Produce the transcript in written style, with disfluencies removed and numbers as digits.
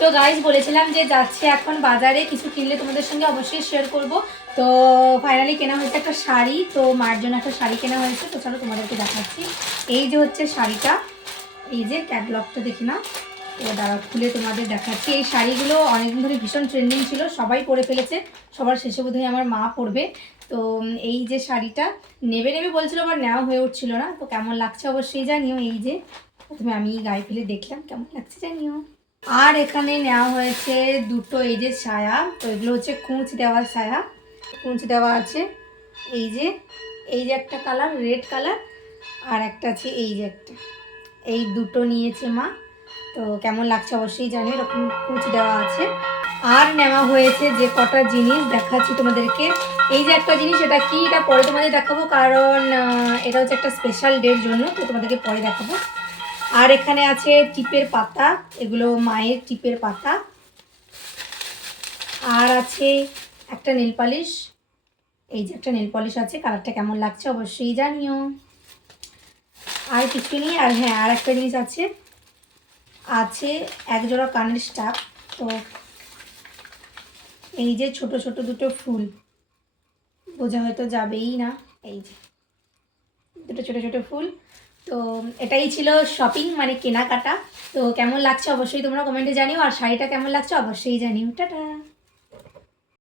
তো গাইস বলেছিলাম যে যাচ্ছে এখন বাজারে, কিছু কিনলে তোমাদের সঙ্গে অবশ্যই শেয়ার করব। তো ফাইনালি কেনা হয়েছে একটা শাড়ি, তো মার জন্য একটা শাড়ি কেনা হয়েছে। তো চলো তোমাদেরকে দেখাচ্ছি। এই যে হচ্ছে শাড়িটা, এই যে ক্যাটলগটা দেখি না, তো দাঁড়া খুলে তোমাদের দেখাচ্ছি। এই শাড়িগুলো অনেকদিন ধরে ভীষণ ট্রেন্ডিং ছিল, সবাই পরে ফেলেছে, সবার শেষে বোধহয় আমার মা পরবে। তো এই যে শাড়িটা নেবে নেবে বলছিল, আবার নেওয়া হয়ে উঠছিল না। তো কেমন লাগছে অবশ্যই জানিও। এই যে প্রথমে আমি গায়ে ফেলে দেখলাম কেমন লাগছে জানিও। আর এখানে নেওয়া হয়েছে দুটো এই যে সায়া, তো এগুলো হচ্ছে কুঁচ দেওয়া সায়া, কুঁচ দেওয়া আছে। এই যে একটা কালার রেড কালার, আর একটা আছে এই যে একটা, এই দুটো নিয়েছে মা। তো কেমন লাগছে অবশ্যই জানি, এরকম কুচ দেওয়া আছে। আর নেওয়া হয়েছে যে কটা জিনিস দেখাচ্ছি তোমাদেরকে। এই যে একটা জিনিস, এটা কি, এটা পরে তোমাদের দেখাবো, কারণ এটা হচ্ছে একটা স্পেশাল ডের জন্য, তো তোমাদেরকে পরে দেখাবো। আর এখানে আছে টিপের পাতা, এগুলো মায়ের টিপের পাতা। আর আছে একটা নেল পালিশ, এই যে একটা নেল পলিশ আছে, কালারটা কেমন লাগছে অবশ্যই জানিও। আর কিছু নেই। আর হ্যাঁ, আর একটা জিনিস আছে, এক জোড়া কানের স্টাফ। তো এই যে ছোট ছোট দুটো ফুল, বোঝা হয়তো যাবেই না, এই যে দুটো ছোট ছোট ফুল। তো এটাই ছিল শপিং, মানে কেনাকাটা। তো কেমন লাগছে অবশ্যই তোমরা কমেন্টে জানিও, আর শাড়িটা কেমন লাগছে অবশ্যই জানিও। টাটা।